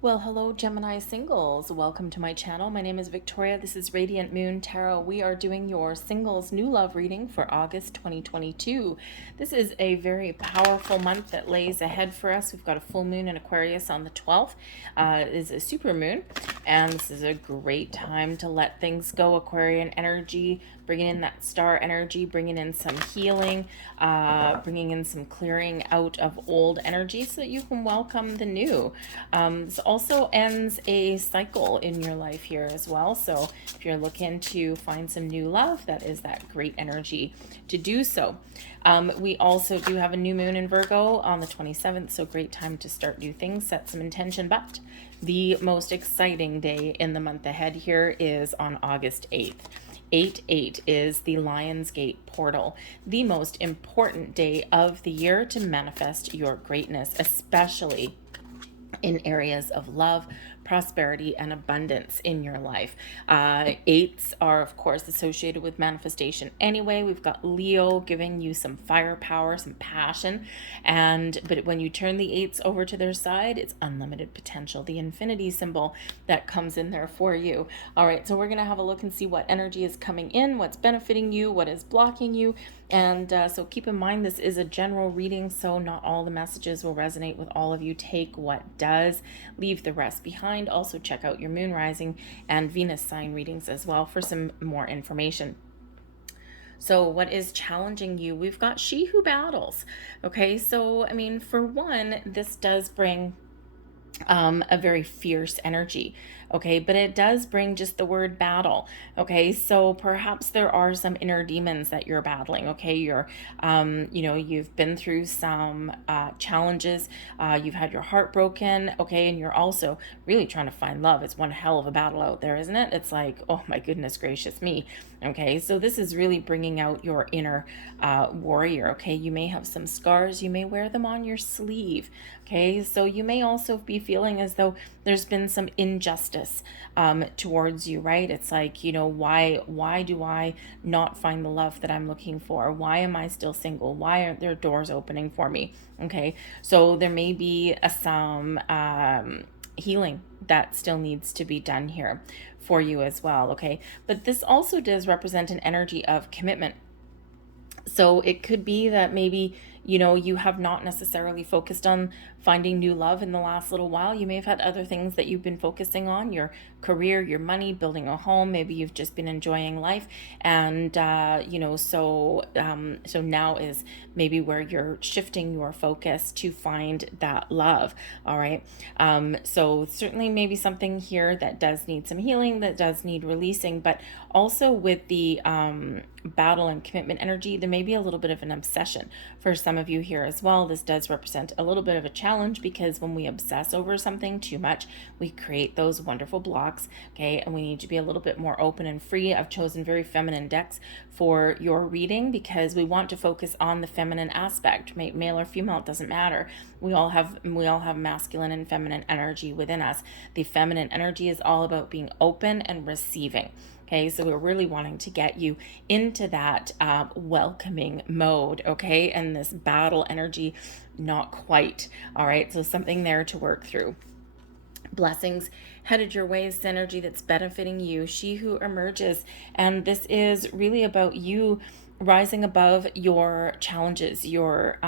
Well, hello, Gemini singles. Welcome to my channel. My name is Victoria. This is Radiant Moon Tarot. We are doing your singles new love reading for August 2022. This is a very powerful month that lays ahead for us. We've got a full moon in Aquarius on the 12th. It is a super moon, and this is a great time to let things go. Aquarian energy, bringing in that star energy, bringing in some healing, bringing in some clearing out of old energy so that you can welcome the new. This also ends a cycle in your life here as well. So if you're looking to find some new love, that is that great energy to do so. We also do have a new moon in Virgo on the 27th, so great time to start new things, set some intention. But the most exciting day in the month ahead here is on August 8th. 8/8 is the Lionsgate portal, the most important day of the year to manifest your greatness, especially in areas of love, prosperity, and abundance in your life. Eights are, of course, associated with manifestation anyway. We've got Leo giving you some firepower, some passion, but when you turn the eights over to their side, it's unlimited potential, the infinity symbol that comes in there for you. All right, so we're going to have a look and see what energy is coming in, what's benefiting you, what is blocking you. And so keep in mind, this is a general reading, so not all the messages will resonate with all of you. Take what does, leave the rest behind. Also check out your moon, rising, and Venus sign readings as well for some more information. So what is challenging you? We've got She Who Battles. Okay, so I mean, for one, this does bring a very fierce energy. Okay, but it does bring just the word battle. Okay, so perhaps there are some inner demons that you're battling. Okay, you've been through some challenges. You've had your heart broken. Okay, and you're also really trying to find love. It's one hell of a battle out there, isn't it? It's like, oh my goodness gracious me. Okay, so this is really bringing out your inner warrior. Okay, you may have some scars. You may wear them on your sleeve. Okay, so you may also be feeling as though there's been some injustice towards you, right? It's like, why do I not find the love that I'm looking for? Why am I still single? Why aren't there doors opening for me? Okay, so there may be some healing that still needs to be done here for you as well. Okay, but this also does represent an energy of commitment. So it could be that maybe, you have not necessarily focused on finding new love in the last little while. You may have had other things that you've been focusing on, your career, your money, building a home. Maybe you've just been enjoying life. And, so now is maybe where you're shifting your focus to find that love. All right. So certainly maybe something here that does need some healing, that does need releasing, but also with the battle and commitment energy, there may be a little bit of an obsession for some of you here as well. This does represent a little bit of a challenge because when we obsess over something too much, we create those wonderful blocks. Okay, and we need to be a little bit more open and free. I've chosen very feminine decks for your reading because we want to focus on the feminine aspect. Male or female, it doesn't matter. We all have masculine and feminine energy within us. The feminine energy is all about being open and receiving. Okay, so we're really wanting to get you into that welcoming mode, okay? And this battle energy, not quite. All right, so something there to work through. Blessings headed your way is energy that's benefiting you. She Who Emerges. And this is really about you rising above your challenges, your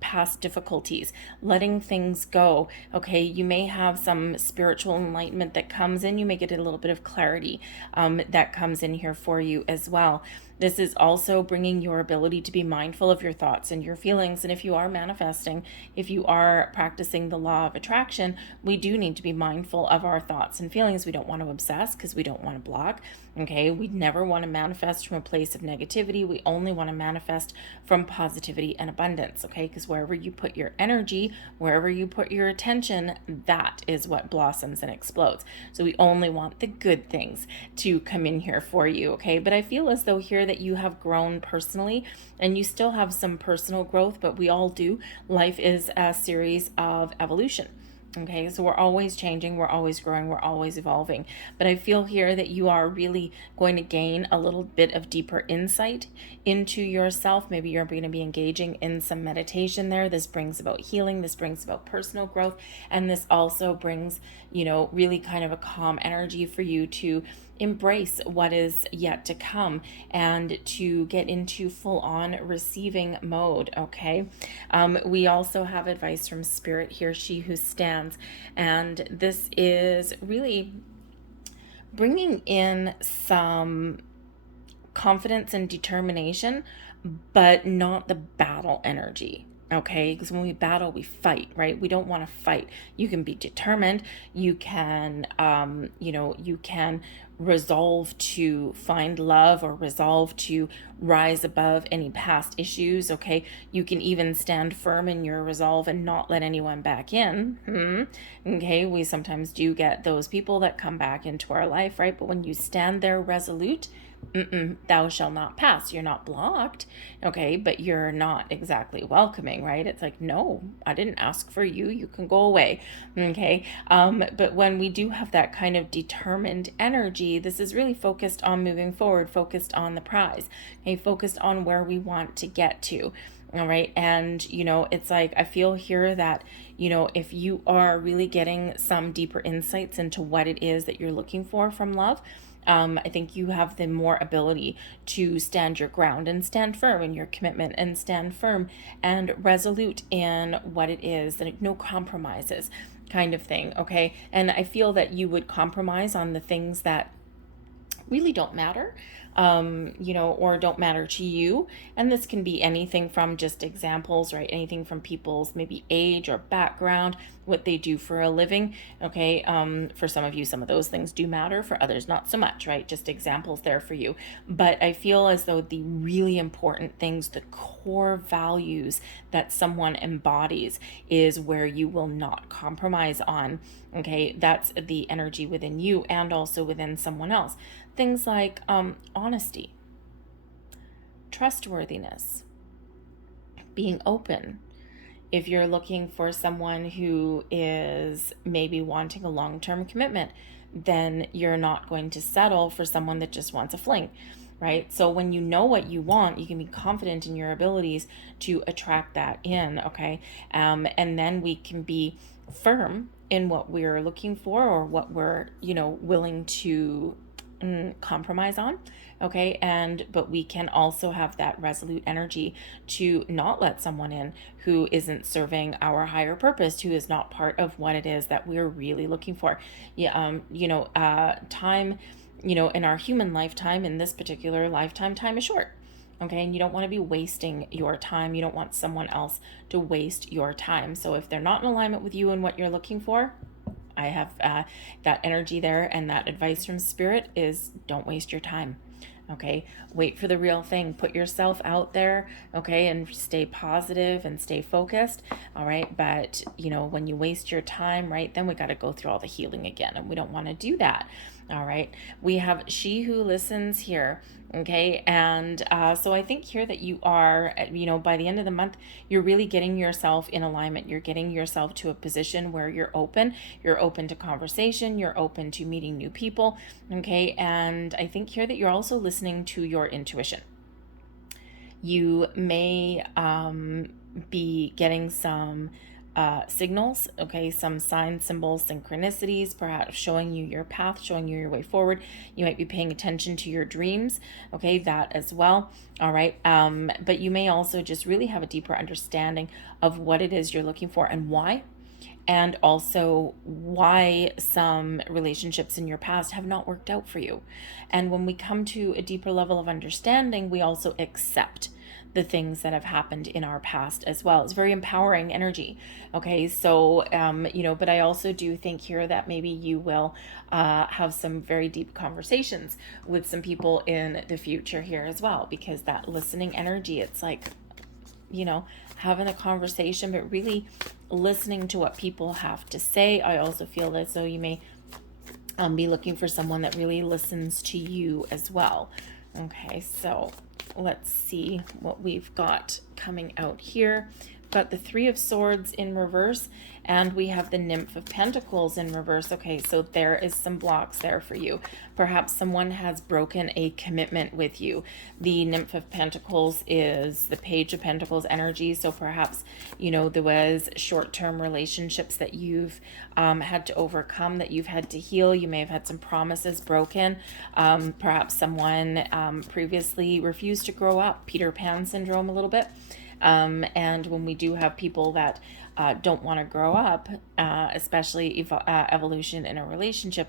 past difficulties, letting things go. Okay, you may have some spiritual enlightenment that comes in. You may get a little bit of clarity that comes in here for you as well. This is also bringing your ability to be mindful of your thoughts and your feelings. And if you are manifesting, if you are practicing the law of attraction, we do need to be mindful of our thoughts and feelings. We don't want to obsess because we don't want to block. Okay, we never want to manifest from a place of negativity. We only want to manifest from positivity and abundance. Okay, because wherever you put your energy, wherever you put your attention, that is what blossoms and explodes. So we only want the good things to come in here for you. Okay, but I feel as though here that you have grown personally and you still have some personal growth, but we all do. Life is a series of evolution. Okay, so we're always changing, we're always growing, we're always evolving. But I feel here that you are really going to gain a little bit of deeper insight into yourself. Maybe you're going to be engaging in some meditation there. This brings about healing, this brings about personal growth, and this also brings, really kind of a calm energy for you to embrace what is yet to come and to get into full-on receiving mode. Okay, we also have advice from Spirit here, She Who Stands, and this is really bringing in some confidence and determination, but not the battle energy. Okay, because when we battle, we fight, right? We don't want to fight. You can be determined. You can, you can resolve to find love or resolve to rise above any past issues. Okay, you can even stand firm in your resolve and not let anyone back in. Okay, we sometimes do get those people that come back into our life, right? But when you stand there resolute, thou shalt not pass. You're not blocked, okay, but you're not exactly welcoming, right? It's like, no, I didn't ask for you. You can go away, okay? But when we do have that kind of determined energy, this is really focused on moving forward, focused on the prize, okay, focused on where we want to get to. All right. And, it's like, I feel here that, if you are really getting some deeper insights into what it is that you're looking for from love, I think you have the more ability to stand your ground and stand firm in your commitment and stand firm and resolute in what it is, that no compromises kind of thing. Okay. And I feel that you would compromise on the things that really don't matter, or don't matter to you. And this can be anything from just examples, right? Anything from people's maybe age or background, what they do for a living. Okay. For some of you, some of those things do matter. For others, not so much, right? Just examples there for you. But I feel as though the really important things, the core values that someone embodies, is where you will not compromise on. Okay. That's the energy within you and also within someone else. Things like honesty, trustworthiness, being open. If you're looking for someone who is maybe wanting a long-term commitment, then you're not going to settle for someone that just wants a fling, right? So when you know what you want, you can be confident in your abilities to attract that in, okay? And then we can be firm in what we're looking for or what we're, willing to compromise on. Okay. But we can also have that resolute energy to not let someone in who isn't serving our higher purpose, who is not part of what it is that we're really looking for. Yeah. Time, in our human lifetime, in this particular lifetime, time is short. Okay. And you don't want to be wasting your time. You don't want someone else to waste your time. So if they're not in alignment with you and what you're looking for, I have that energy there, and that advice from Spirit is don't waste your time. Okay, wait for the real thing. Put yourself out there, okay, and stay positive and stay focused. All right, but when you waste your time, right, then we got to go through all the healing again, and we don't want to do that. All right, we have She Who Listens here. Okay, and so I think here that you are, by the end of the month, you're really getting yourself in alignment. You're getting yourself to a position where you're open to conversation, you're open to meeting new people. Okay, and I think here that you're also listening to your intuition. You may be getting some signals, okay, some signs, symbols, synchronicities, perhaps showing you your path, showing you your way forward. You might be paying attention to your dreams, okay, that as well. All right. But you may also just really have a deeper understanding of what it is you're looking for and why. And also why some relationships in your past have not worked out for you. And when we come to a deeper level of understanding, we also accept the things that have happened in our past as well. It's very empowering energy. Okay, so, but I also do think here that maybe you will have some very deep conversations with some people in the future here as well, because that listening energy, it's like, having a conversation, but really listening to what people have to say. I also feel as though you may be looking for someone that really listens to you as well. Okay, so let's see what we've got coming out here got the Three of Swords in reverse, and we have the Nymph of Pentacles in reverse. Okay, so there is some blocks there for you. Perhaps someone has broken a commitment with you. The Nymph of Pentacles is the Page of Pentacles energy, so perhaps, you know, there was short-term relationships that you've had to overcome, that you've had to heal. You may have had some promises broken. Perhaps someone previously refused to grow up, Peter Pan syndrome a little bit. And when we do have people that don't want to grow up, especially evolution in a relationship,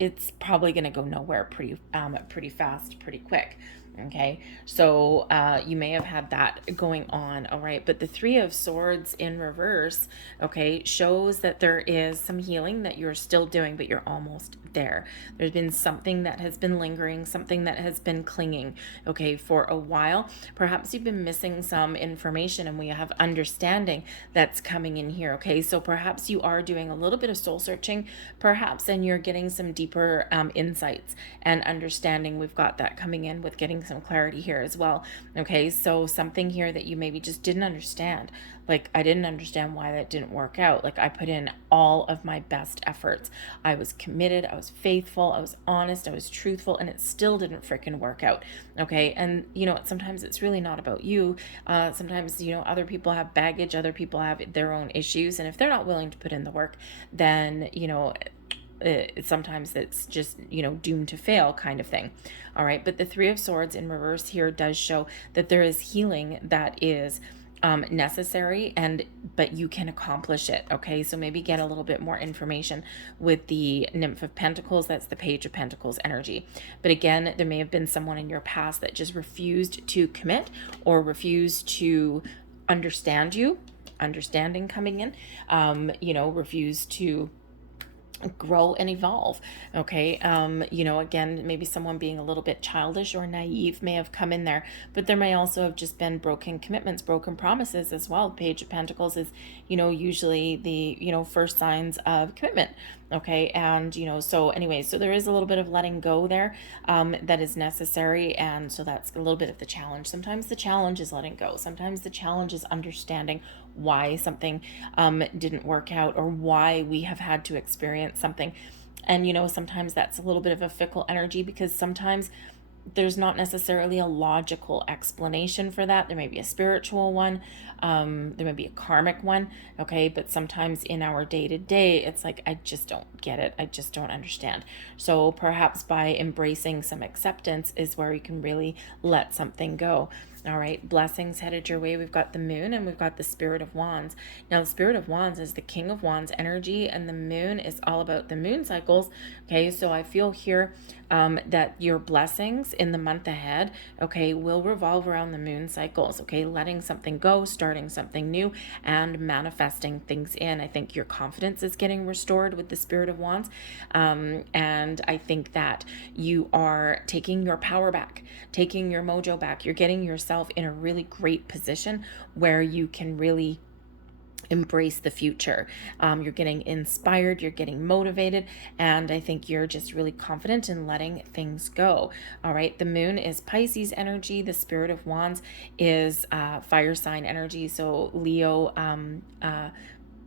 it's probably going to go nowhere pretty fast, pretty quick. Okay, so you may have had that going on. All right, but the Three of Swords in reverse, okay, shows that there is some healing that you're still doing, but you're almost there. There's been something that has been lingering, something that has been clinging, okay, for a while. Perhaps you've been missing some information, and we have understanding that's coming in here. Okay, so perhaps you are doing a little bit of soul searching, perhaps, and you're getting some deeper insights and understanding. We've got that coming in with getting some clarity here as well. Okay, so something here that you maybe just didn't understand. Like, I didn't understand why that didn't work out. Like, I put in all of my best efforts. I was committed, I was faithful, I was honest, I was truthful, and it still didn't freaking work out. Okay, and you know, sometimes it's really not about you. Sometimes, you know, other people have baggage, other people have their own issues, and if they're not willing to put in the work, then, you know, sometimes it's just, you know, doomed to fail kind of thing. All right, but the Three of Swords in reverse here does show that there is healing that is necessary, but you can accomplish it. Okay, so maybe get a little bit more information with the Nymph of Pentacles. That's the Page of Pentacles energy. But again, there may have been someone in your past that just refused to commit or refused to understand you. Understanding coming in, you know, refused to grow and evolve. Okay, you know, again, maybe someone being a little bit childish or naive may have come in there, but there may also have just been broken commitments, broken promises as well. Page of Pentacles is, you know, usually the, you know, first signs of commitment. Okay, and you know, so anyway, so there is a little bit of letting go there that is necessary, and so that's a little bit of the challenge. Sometimes the challenge is letting go. Sometimes the challenge is understanding why something didn't work out, or why we have had to experience something. And you know, sometimes that's a little bit of a fickle energy, because sometimes there's not necessarily a logical explanation for that. There may be a spiritual one, there may be a karmic one, okay, but sometimes in our day-to-day, it's like, I just don't get it, I just don't understand. So perhaps by embracing some acceptance is where you can really let something go. All right, blessings headed your way. We've got the Moon and we've got the Spirit of Wands. Now, the Spirit of Wands is the King of Wands energy, and the Moon is all about the moon cycles. Okay, so I feel here that your blessings in the month ahead, okay, will revolve around the moon cycles. Okay, letting something go, starting something new, and manifesting things in. I think your confidence is getting restored with the Spirit of Wands, and I think that you are taking your power back, taking your mojo back. You're getting yourself in a really great position where you can really embrace the future. You're getting inspired, you're getting motivated, and I think you're just really confident in letting things go. All right, the Moon is Pisces energy. The Spirit of Wands is fire sign energy. So Leo,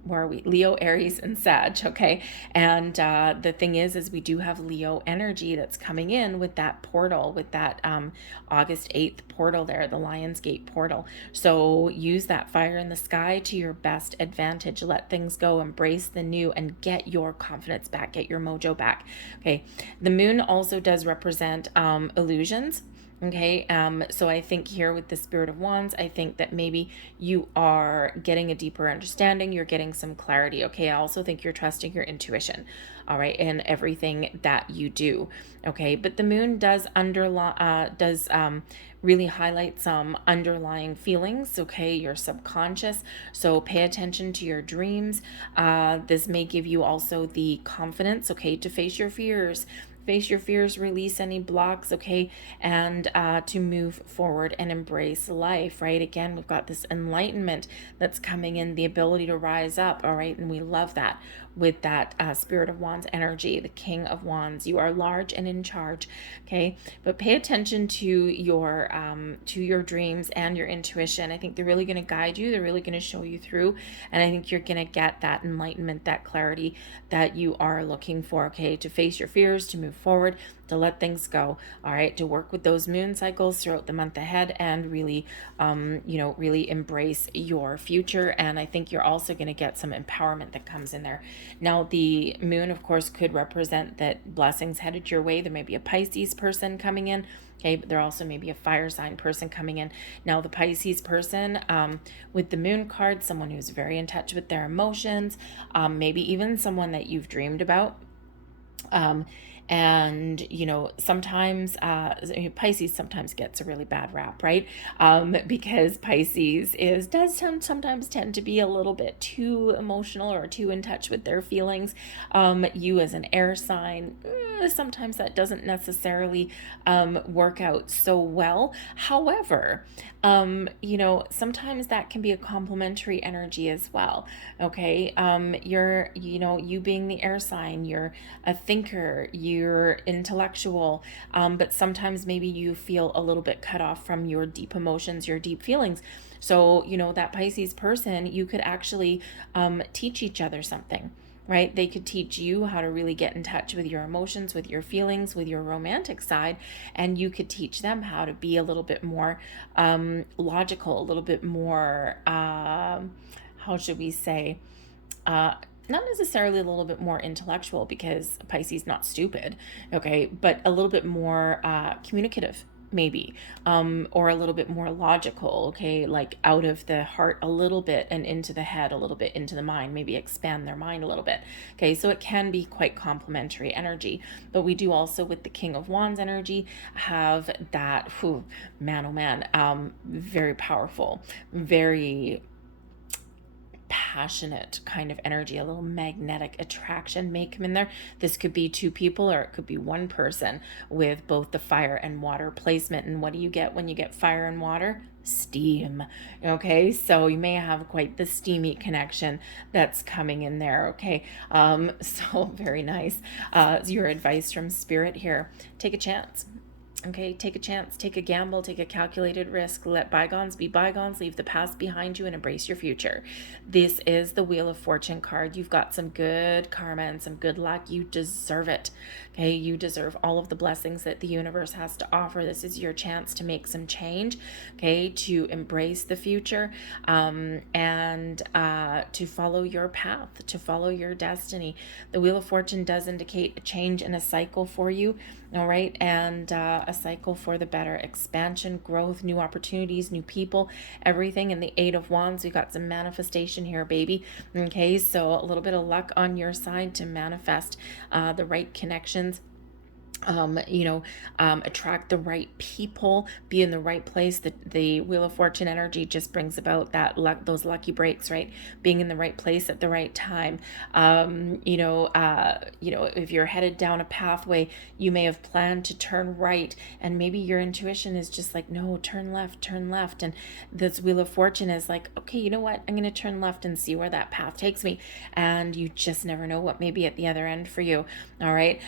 where are we? Leo, Aries, and Sag. Okay, and the thing is we do have Leo energy that's coming in with that portal, with that August 8th portal there, the Lionsgate portal. So use that fire in the sky to your best advantage. Let things go, embrace the new, and get your confidence back, get your mojo back. Okay, the Moon also does represent illusions. Okay, so I think here with the Spirit of Wands, I think that maybe you are getting a deeper understanding, you're getting some clarity. Okay, I also think you're trusting your intuition, all right, in everything that you do. Okay, but the Moon does really highlight some underlying feelings, okay, your subconscious. So pay attention to your dreams. This may give you also the confidence, okay, to face your fears, face your fears, release any blocks, okay, and to move forward and embrace life, right? Again, we've got this enlightenment that's coming in, the ability to rise up, all right, and we love that with that Spirit of Wands energy, the King of Wands. You are large and in charge, okay? But pay attention to your dreams and your intuition. I think they're really going to guide you. They're really going to show you through, and I think you're going to get that enlightenment, that clarity that you are looking for, okay? To face your fears, to move forward, to let things go, all right? To work with those moon cycles throughout the month ahead and really, really embrace your future. And I think you're also going to get some empowerment that comes in there. Now, the moon, of course, could represent that blessings headed your way. There may be a Pisces person coming in, okay, but there also may be a fire sign person coming in. Now, the Pisces person, with the moon card, someone who's very in touch with their emotions, maybe even someone that you've dreamed about. And sometimes Pisces sometimes gets a really bad rap, right? Because Pisces does sometimes tend to be a little bit too emotional or too in touch with their feelings. You as an air sign, sometimes that doesn't necessarily work out so well. However, sometimes that can be a complementary energy as well. Okay, you being the air sign, you're a thinker, you're intellectual, but sometimes maybe you feel a little bit cut off from your deep emotions, your deep feelings. So, that Pisces person, you could actually teach each other something, right? They could teach you how to really get in touch with your emotions, with your feelings, with your romantic side, and you could teach them how to be a little bit more logical, a little bit more, how should we say, not necessarily a little bit more intellectual, because Pisces not stupid, okay, but a little bit more communicative, maybe, or a little bit more logical, okay, like out of the heart a little bit and into the head a little bit, into the mind, maybe expand their mind a little bit, okay, so it can be quite complementary energy. But we do also, with the King of Wands energy, have that, man, oh man, very powerful, very passionate kind of energy, a little magnetic attraction may come in there. This could be two people, or it could be one person with both the fire and water placement. And what do you get when you get fire and water? Steam. Okay, so you may have quite the steamy connection that's coming in there. Okay, so very nice. Your advice from Spirit here: take a chance. Okay, take a chance, take a gamble, take a calculated risk. Let bygones be bygones, leave the past behind you, and embrace your future. This is the Wheel of Fortune card. You've got some good karma and some good luck. You deserve it. Okay, you deserve all of the blessings that the universe has to offer. This is your chance to make some change, okay, to embrace the future, and to follow your path, to follow your destiny. The Wheel of Fortune does indicate a change in a cycle for you, all right, and a cycle for the better, expansion, growth, new opportunities, new people, everything. In the Eight of Wands, we got some manifestation here, baby. Okay, so a little bit of luck on your side to manifest the right connections, attract the right people, be in the right place. The Wheel of Fortune energy just brings about that luck, those lucky breaks, right? Being in the right place at the right time. If you're headed down a pathway, you may have planned to turn right, and maybe your intuition is just like, no, turn left, turn left. And this Wheel of Fortune is like, okay, you know what? I'm going to turn left and see where that path takes me. And you just never know what may be at the other end for you. All right.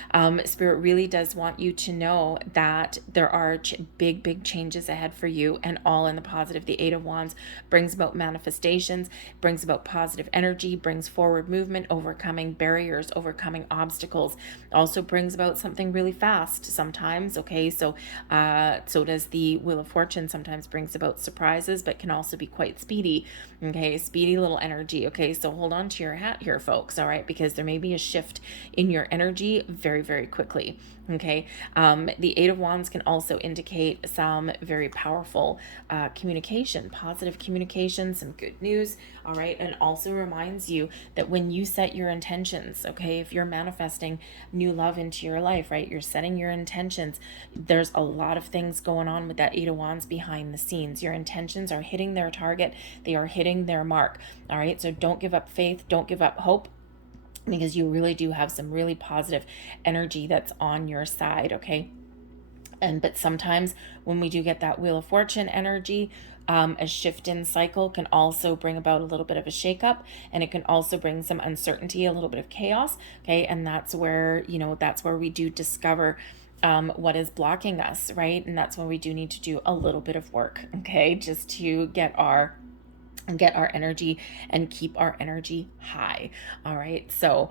Spirit really does want you to know that there are big changes ahead for you, and all in the positive. The Eight of Wands brings about manifestations, brings about positive energy, brings forward movement, overcoming barriers, overcoming obstacles, also brings about something really fast sometimes. Okay, so does the Wheel of Fortune. Sometimes brings about surprises, but can also be quite speedy. Okay, speedy little energy. Okay, so hold on to your hat here, folks, all right, because there may be a shift in your energy very quickly. Okay, the Eight of Wands can also indicate some very powerful communication, positive communication, some good news, all right, and also reminds you that when you set your intentions, okay, if you're manifesting new love into your life, right, you're setting your intentions, there's a lot of things going on with that Eight of Wands behind the scenes. Your intentions are hitting their target, they are hitting their mark, all right, so don't give up faith, don't give up hope. because you really do have some really positive energy that's on your side, okay? But sometimes when we do get that Wheel of Fortune energy, a shift in cycle can also bring about a little bit of a shakeup, and it can also bring some uncertainty, a little bit of chaos. Okay, and that's where that's where we do discover what is blocking us, right? And that's when we do need to do a little bit of work, okay, just to get our energy and keep our energy high. All right, so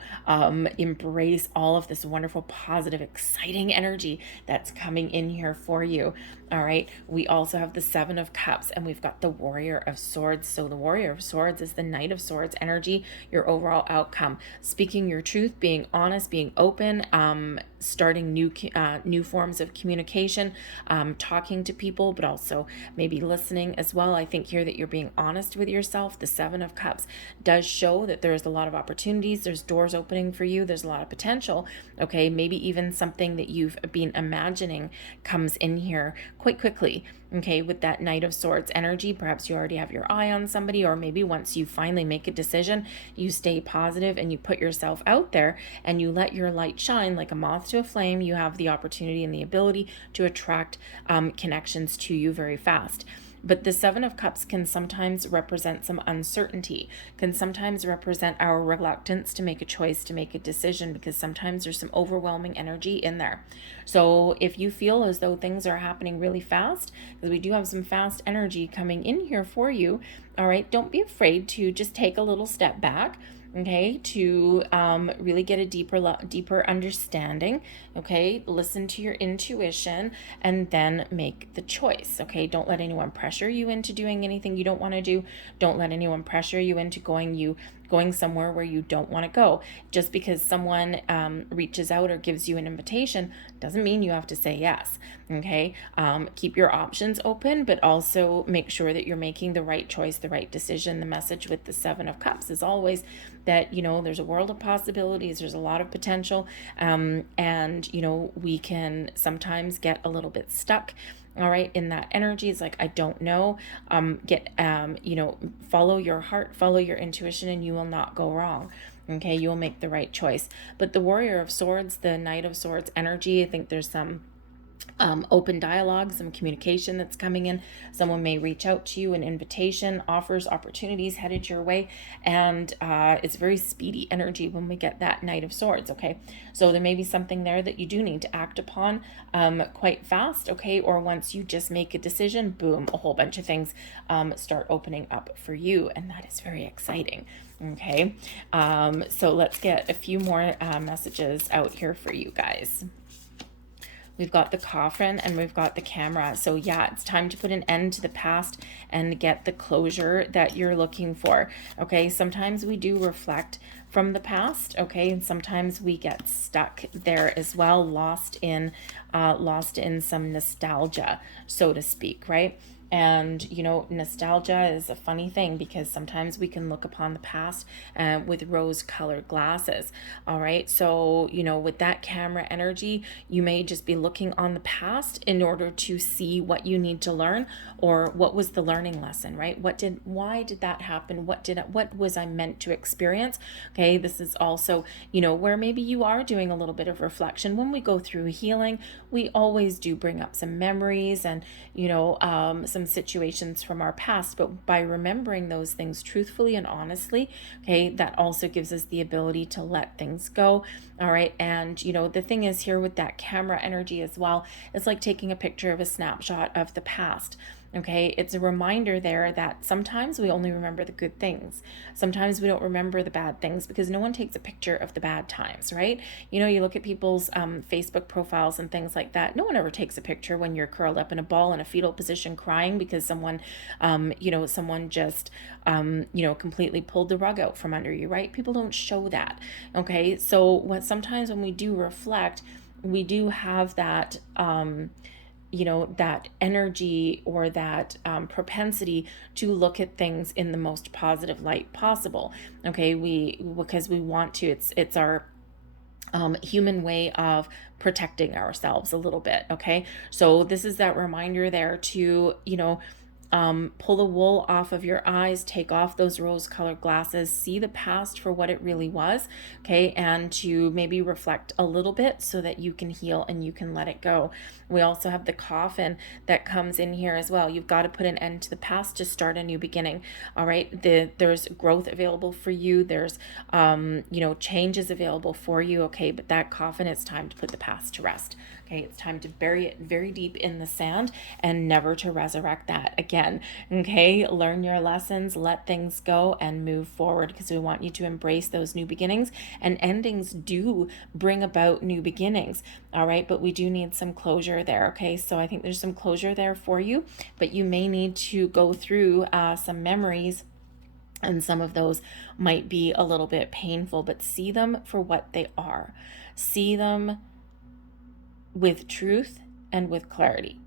embrace all of this wonderful, positive, exciting energy that's coming in here for you. All right, we also have the Seven of Cups, and we've got the Warrior of Swords. So the Warrior of Swords is the Knight of Swords energy, your overall outcome, speaking your truth, being honest, being open, starting new forms of communication, talking to people, but also maybe listening as well. I think here that you're being honest with yourself. The Seven of Cups does show that there's a lot of opportunities, there's doors opening for you, there's a lot of potential. Okay, maybe even something that you've been imagining comes in here quite quickly. Okay, with that Knight of Swords energy, perhaps you already have your eye on somebody, or maybe once you finally make a decision, you stay positive and you put yourself out there and you let your light shine like a moth to a flame. You have the opportunity and the ability to attract connections to you very fast. But the Seven of Cups can sometimes represent some uncertainty, can sometimes represent our reluctance to make a choice, to make a decision, because sometimes there's some overwhelming energy in there. So if you feel as though things are happening really fast, because we do have some fast energy coming in here for you, all right, don't be afraid to just take a little step back, okay, to really get a deeper understanding, okay, listen to your intuition, and then make the choice, okay? Don't let anyone pressure you into doing anything you don't want to do. Don't let anyone pressure you into going somewhere where you don't want to go. Just because someone reaches out or gives you an invitation doesn't mean you have to say yes, okay? Keep your options open, but also make sure that you're making the right choice, the right decision. The message with the Seven of Cups is always that, there's a world of possibilities, there's a lot of potential, and, we can sometimes get a little bit stuck, all right, in that energy. It's like, I don't know, follow your heart, follow your intuition, and you will not go wrong. Okay, you will make the right choice. But the Warrior of Swords, the Knight of Swords energy, I think there's some open dialogue, some communication that's coming in. Someone may reach out to you, an invitation, offers, opportunities headed your way, and it's very speedy energy when we get that Knight of Swords, okay? So there may be something there that you do need to act upon quite fast, okay? Or once you just make a decision, boom, a whole bunch of things start opening up for you, and that is very exciting. Okay, so let's get a few more messages out here for you guys. We've got the Coffin and we've got the Camera. So yeah, it's time to put an end to the past and get the closure that you're looking for. Okay, sometimes we do reflect from the past, okay, and sometimes we get stuck there as well, lost in some nostalgia, so to speak, right? And, nostalgia is a funny thing because sometimes we can look upon the past with rose-colored glasses. All right. So, with that Camera energy, you may just be looking on the past in order to see what you need to learn, or what was the learning lesson, right? Why did that happen? What was I meant to experience? Okay. This is also, where maybe you are doing a little bit of reflection. When we go through healing, we always do bring up some memories and, some situations from our past, but by remembering those things truthfully and honestly, okay, that also gives us the ability to let things go. All right. And the thing is here with that Camera energy as well, it's like taking a picture of a snapshot of the past. Okay, it's a reminder there that sometimes we only remember the good things. Sometimes we don't remember the bad things because no one takes a picture of the bad times, right? You look at people's Facebook profiles and things like that. No one ever takes a picture when you're curled up in a ball in a fetal position crying because someone just, completely pulled the rug out from under you, right? People don't show that. Okay, so sometimes when we do reflect, we do have that, that energy or that propensity to look at things in the most positive light possible. Okay, because we want to. It's our human way of protecting ourselves a little bit. Okay, so this is that reminder there to pull the wool off of your eyes, take off those rose-colored glasses, see the past for what it really was, okay, and to maybe reflect a little bit so that you can heal and you can let it go. We also have the coffin that comes in here as well. You've got to put an end to the past to start a new beginning. All right, there's growth available for you. There's changes available for you. Okay, but that coffin, it's time to put the past to rest. Okay, it's time to bury it very deep in the sand and never to resurrect that again. Okay, learn your lessons, let things go, and move forward, because we want you to embrace those new beginnings. And endings do bring about new beginnings. All right, but we do need some closure there. Okay, so I think there's some closure there for you, but you may need to go through some memories. And some of those might be a little bit painful, but see them for what they are. See them with truth and with clarity.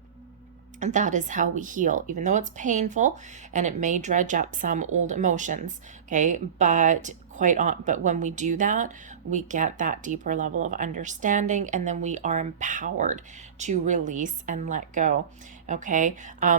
And that is how we heal, even though it's painful and it may dredge up some old emotions. Okay, but when we do that, we get that deeper level of understanding, and then we are empowered to release and let go. Okay,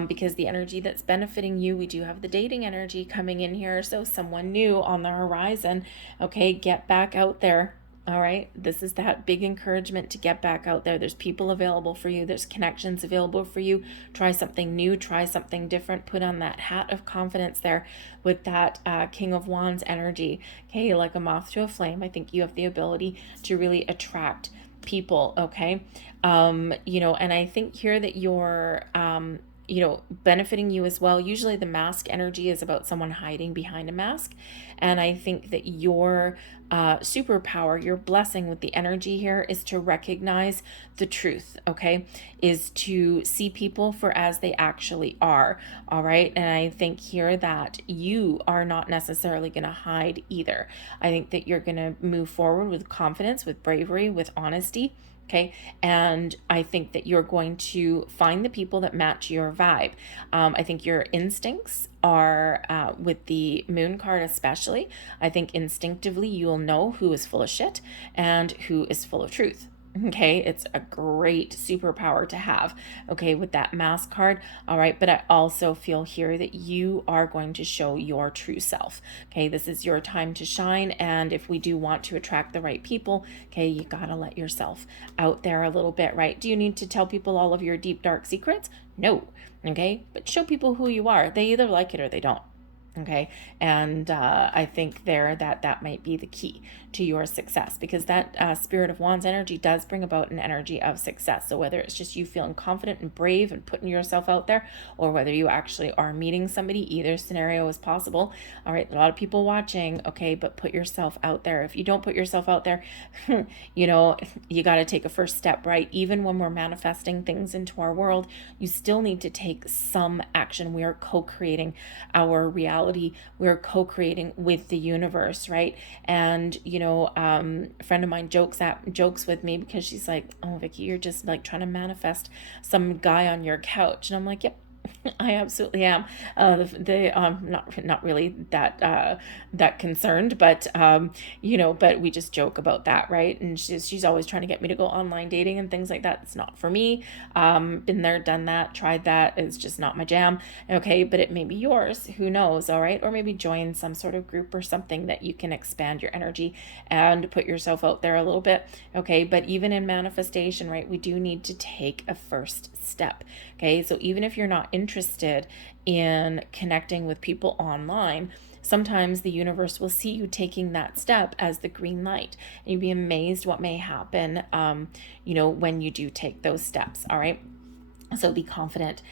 because the energy that's benefiting you, we do have the dating energy coming in here, so someone new on the horizon. Okay, get back out there. All right, this is that big encouragement to get back out there. There's people available for you. There's connections available for you. Try something new. Try something different. Put on that hat of confidence there with that King of Wands energy. Okay, like a moth to a flame. I think you have the ability to really attract people. Okay, and I think here that you're benefiting you as well. Usually the mask energy is about someone hiding behind a mask. And I think that your superpower, your blessing with the energy here is to recognize the truth, okay? Is to see people for as they actually are, all right? And I think here that you are not necessarily going to hide either. I think that you're going to move forward with confidence, with bravery, with honesty. Okay, and I think that you're going to find the people that match your vibe. I think your instincts are, with the moon card especially, I think instinctively you'll know who is full of shit and who is full of truth. Okay, it's a great superpower to have, okay, with that mask card. All right, but I also feel here that you are going to show your true self. Okay, this is your time to shine, and if we do want to attract the right people, okay, you gotta let yourself out there a little bit, right? Do you need to tell people all of your deep, dark secrets? No, okay, but show people who you are. They either like it or they don't. Okay, and I think there that might be the key to your success, because that Spirit of Wands energy does bring about an energy of success. So whether it's just you feeling confident and brave and putting yourself out there, or whether you actually are meeting somebody, either scenario is possible. All right, a lot of people watching, okay, but put yourself out there. If you don't put yourself out there, you got to take a first step, right? Even when we're manifesting things into our world, you still need to take some action. We are co-creating our reality. We're co-creating with the universe, right? And a friend of mine jokes with me, because she's like, "Oh, Vicky, you're just like trying to manifest some guy on your couch," and I'm like, "Yep." I absolutely am. Not really that concerned, but but we just joke about that, right? And she's always trying to get me to go online dating and things like that. It's not for me. Been there, done that, tried that. It's just not my jam. Okay, but it may be yours. Who knows? All right, or maybe join some sort of group or something that you can expand your energy and put yourself out there a little bit. Okay, but even in manifestation, right, we do need to take a first step. Okay, so even if you're not interested in connecting with people online, sometimes the universe will see you taking that step as the green light, and you'd be amazed what may happen when you do take those steps. All right, so be confident.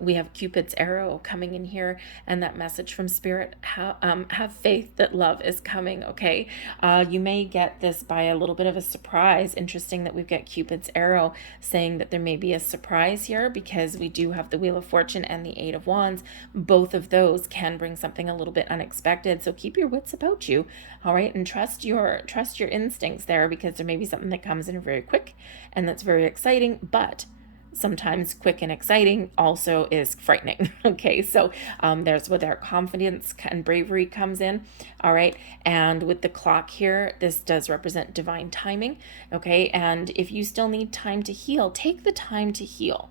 We have Cupid's arrow coming in here, and that message from Spirit, have faith that love is coming, okay? You may get this by a little bit of a surprise. Interesting that we've got Cupid's arrow saying that there may be a surprise here, because we do have the Wheel of Fortune and the Eight of Wands. Both of those can bring something a little bit unexpected, so keep your wits about you, all right? And trust your instincts there, because there may be something that comes in very quick and that's very exciting, but sometimes quick and exciting also is frightening. Okay, so there's where their confidence and bravery comes in. All right, and with the clock here, this does represent divine timing. Okay, and if you still need time to heal, take the time to heal.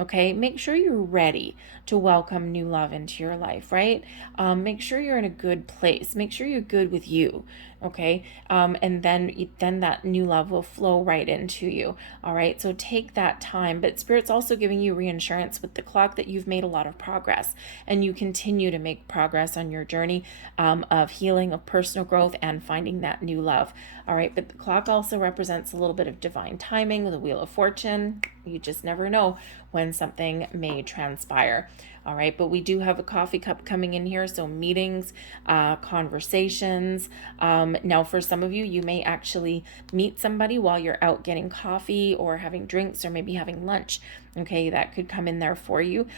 Okay, make sure you're ready to welcome new love into your life, right? Make sure you're in a good place. Make sure you're good with you, okay? And then that new love will flow right into you. All right, so take that time. But Spirit's also giving you reassurance with the clock that you've made a lot of progress, and you continue to make progress on your journey of healing, of personal growth, and finding that new love. All right, but the clock also represents a little bit of divine timing with the Wheel of Fortune. You just never know when something may transpire. All right, but we do have a coffee cup coming in here, so meetings, conversations. Now, for some of you, you may actually meet somebody while you're out getting coffee or having drinks or maybe having lunch. Okay, that could come in there for you.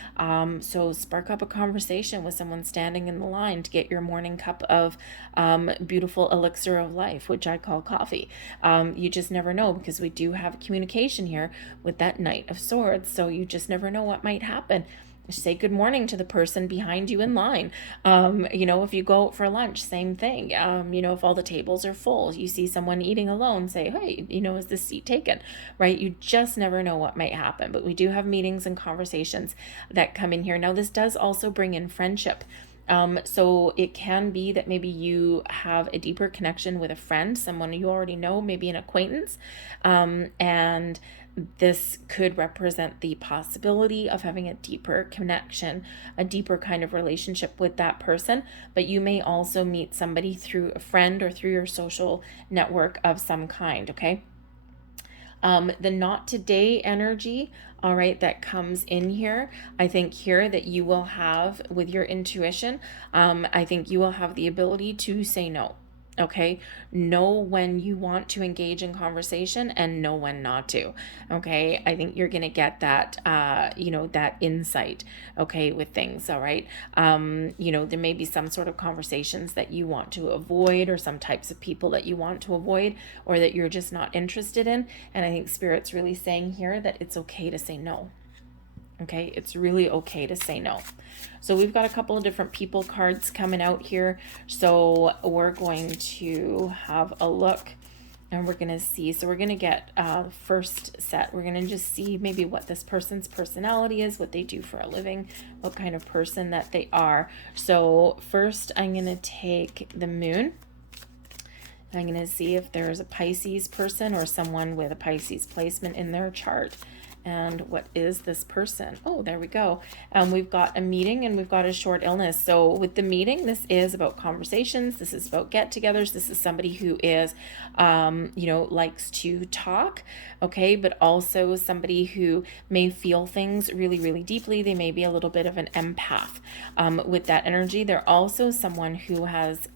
So spark up a conversation with someone standing in the line to get your morning cup of beautiful elixir of life, which I call coffee. You just never know, because we do have communication here with that Knight of Swords. So you just never know what might happen. Say good morning to the person behind you in line. If you go out for lunch, same thing. If all the tables are full, you see someone eating alone, say, hey, is this seat taken? Right? You just never know what might happen. But we do have meetings and conversations that come in here. Now, this does also bring in friendship. So it can be that maybe you have a deeper connection with a friend, someone you already know, maybe an acquaintance, and this could represent the possibility of having a deeper connection, a deeper kind of relationship with that person. But you may also meet somebody through a friend or through your social network of some kind, okay? The not today energy, all right, that comes in here, I think here that you will have with your intuition, I think you will have the ability to say no. Okay, know when you want to engage in conversation and know when not to. Okay, I think you're gonna get that that insight, okay, with things. All right, there may be some sort of conversations that you want to avoid, or some types of people that you want to avoid, or that you're just not interested in. And I think Spirit's really saying here that it's okay to say no. Okay, it's really okay to say no. So we've got a couple of different people cards coming out here. So we're going to have a look, and we're going to see. So we're going to get first set. We're going to just see maybe what this person's personality is, what they do for a living, what kind of person that they are. So first I'm going to take the moon. I'm going to see if there's a Pisces person or someone with a Pisces placement in their chart. And what is this person? Oh, there we go. We've got a meeting and we've got a short illness. So with the meeting, this is about conversations. This is about get-togethers. This is somebody who is, likes to talk, okay, but also somebody who may feel things really, really deeply. They may be a little bit of an empath with that energy. They're also someone who has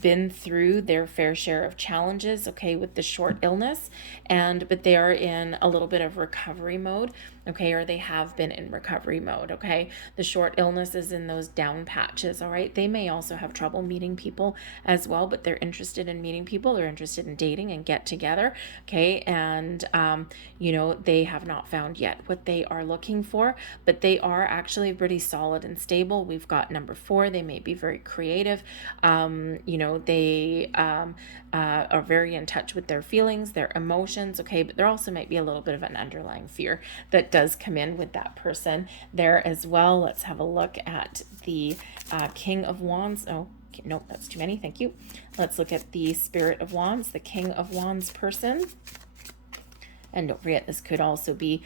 been through their fair share of challenges, okay, with the short illness, but they are in a little bit of recovery mode, okay, or they have been in recovery mode, okay. The short illness is in those down patches, all right. They may also have trouble meeting people as well, but they're interested in meeting people. They're interested in dating and get together, okay, and they have not found yet what they are looking for, but they are actually pretty solid and stable. We've got number 4. They may be very creative. They are very in touch with their feelings, their emotions, okay, but there also might be a little bit of an underlying fear that does come in with that person there as well. Let's have a look at the King of Wands. Oh, nope, that's too many. Thank you. Let's look at the Spirit of Wands, the King of Wands person. And don't forget, this could also be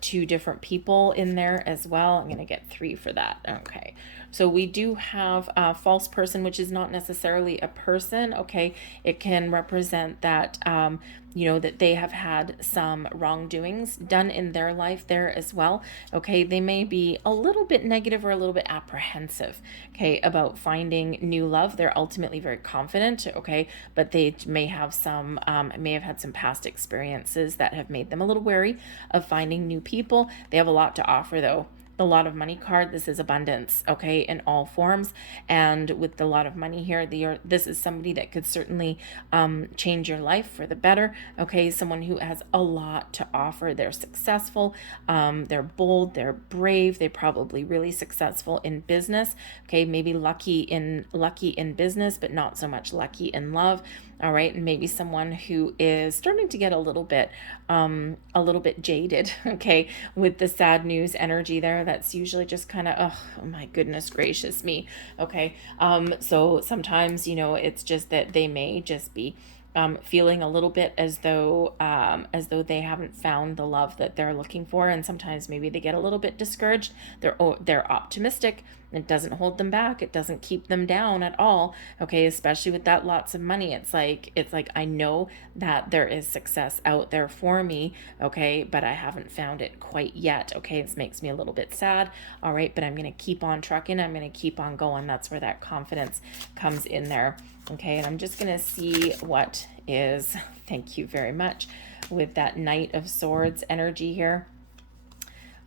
2 different people in there as well. I'm going to get 3 for that. Okay. So we do have a false person, which is not necessarily a person. Okay. It can represent that, that they have had some wrongdoings done in their life there as well. Okay. They may be a little bit negative or a little bit apprehensive, okay, about finding new love. They're ultimately very confident, okay, but they may have had some past experiences that have made them a little wary of finding new people. They have a lot to offer though. The lot of money card, this is abundance, okay, in all forms. And with the lot of money here, this is somebody that could certainly change your life for the better, okay? Someone who has a lot to offer. They're successful, they're bold, they're brave, they're probably really successful in business, okay? Maybe lucky in business, but not so much lucky in love. All right, and maybe someone who is starting to get a little bit jaded, okay, with the sad news energy there. That's usually just kind of, oh my goodness gracious me, okay. So sometimes, you know, it's just that they may just be feeling a little bit as though they haven't found the love that they're looking for, and sometimes maybe they get a little bit discouraged. They're optimistic. It doesn't hold them back. It doesn't keep them down at all. Okay, especially with that lots of money. It's like I know that there is success out there for me, okay, but I haven't found it quite yet. Okay, this makes me a little bit sad. All right, but I'm going to keep on trucking. I'm going to keep on going. That's where that confidence comes in there. Okay, and I'm just going to see what is, thank you very much, with that Knight of Swords energy here.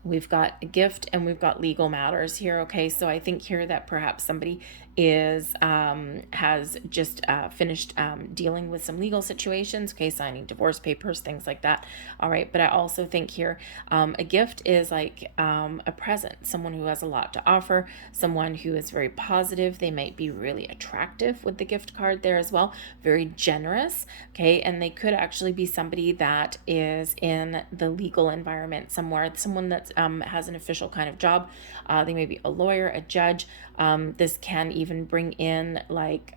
We've got a gift and we've got legal matters here. Okay, so I think here that perhaps somebody has just finished dealing with some legal situations, okay, signing divorce papers, things like that. All right, but I also think here a gift is like a present, someone who has a lot to offer, someone who is very positive. They might be really attractive with the gift card there as well, very generous, okay, and they could actually be somebody that is in the legal environment somewhere, someone that has an official kind of job. They may be a lawyer, a judge. This can even bring in like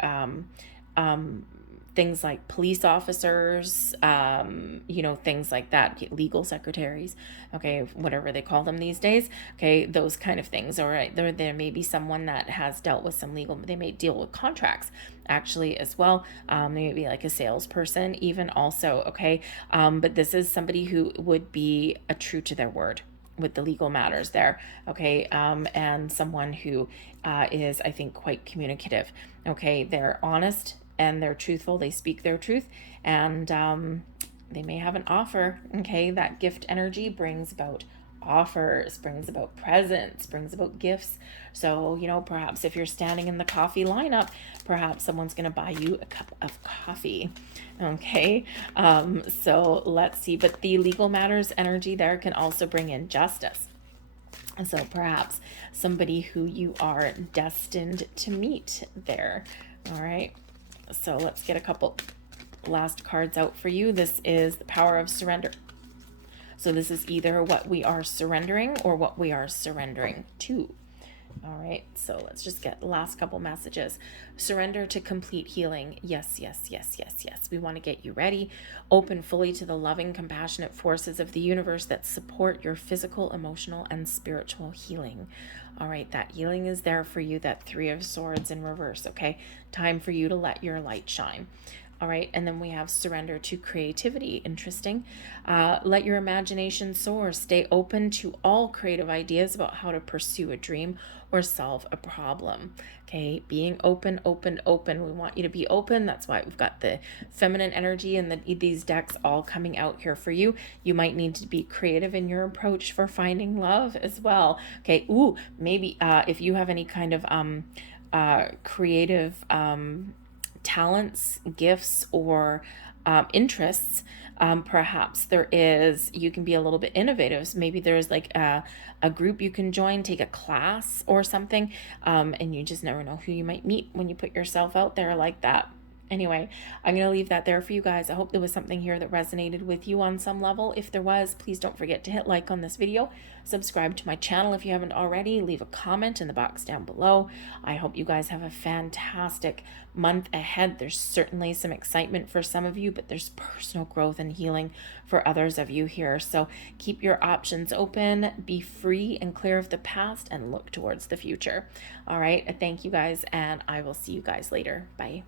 things like police officers, you know, things like that, legal secretaries, okay, whatever they call them these days, okay, those kind of things. All right, there may be someone that has dealt with some legal, they may deal with contracts actually as well. They may be like a salesperson even also, okay, but this is somebody who would be true to their word with the legal matters there, okay, and someone who is, I think, quite communicative, okay. They're honest and they're truthful. They speak their truth, and they may have an offer, okay. That gift energy brings about offers, brings about presents, brings about gifts. So, you know, perhaps if you're standing in the coffee lineup, perhaps someone's going to buy you a cup of coffee. Okay. So let's see. But the legal matters energy there can also bring in justice. And so perhaps somebody who you are destined to meet there. All right. So let's get a couple last cards out for you. This is the power of surrender. So this is either what we are surrendering or what we are surrendering to. All right, so let's just get the last couple messages. Surrender to complete healing. Yes, yes, yes, yes, yes. We want to get you ready. Open fully to the loving, compassionate forces of the universe that support your physical, emotional, and spiritual healing. All right, that healing is there for you, that Three of Swords in reverse, okay? Time for you to let your light shine. All right, and then we have surrender to creativity. Interesting. Let your imagination soar. Stay open to all creative ideas about how to pursue a dream or solve a problem. Okay, being open, open, open. We want you to be open. That's why we've got the feminine energy and these decks all coming out here for you. You might need to be creative in your approach for finding love as well. Okay, ooh, maybe if you have any kind of creative talents, gifts, or interests, perhaps you can be a little bit innovative. So maybe there's like a group you can join, take a class or something, and you just never know who you might meet when you put yourself out there like that. Anyway, I'm going to leave that there for you guys. I hope there was something here that resonated with you on some level. If there was, please don't forget to hit like on this video. Subscribe to my channel if you haven't already. Leave a comment in the box down below. I hope you guys have a fantastic month ahead. There's certainly some excitement for some of you, but there's personal growth and healing for others of you here. So keep your options open, be free and clear of the past, and look towards the future. All right. Thank you guys, and I will see you guys later. Bye.